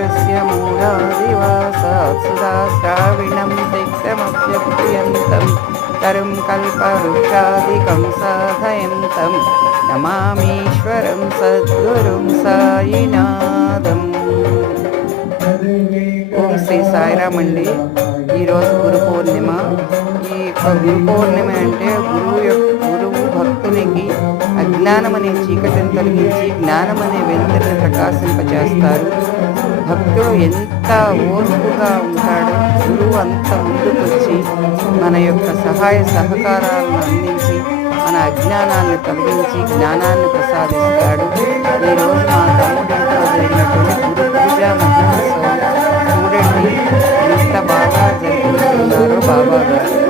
वृक्षस्य मूलादिवासात् सुधाश्राविणं तिक्तमभ्यप्रियन्तं तरुं कल्पवृक्षादिकं साधयन्तं नमामीश्वरं सद्गुरुं साईनाथम्। ఓం శ్రీ సాయిరామ్ అండి। ఈరోజు గురు పౌర్ణిమ। ఈ గురు పౌర్ణిమ అంటే గురువు భక్తునికి అజ్ఞానం అనే చీకటిని తొలగించి జ్ఞానం అనే వెలుతురుని ప్రకాశింపచేస్తారు। భక్తుడు ఎంత ఓర్పుగా ఉంటాడో గురువు అంత ముందుకొచ్చి మన యొక్క సహాయ సహకారాలను అందించి మన అజ్ఞానాన్ని తొలగించి జ్ఞానాన్ని ప్రసాదిస్తాడు। ఈరోజు మా తమ్ముడింట్లో జరిగినటువంటి గురు పూజ మహోత్సవం చూడండి ఎంత బాగా జరుగుతున్నారో బాబా గారు।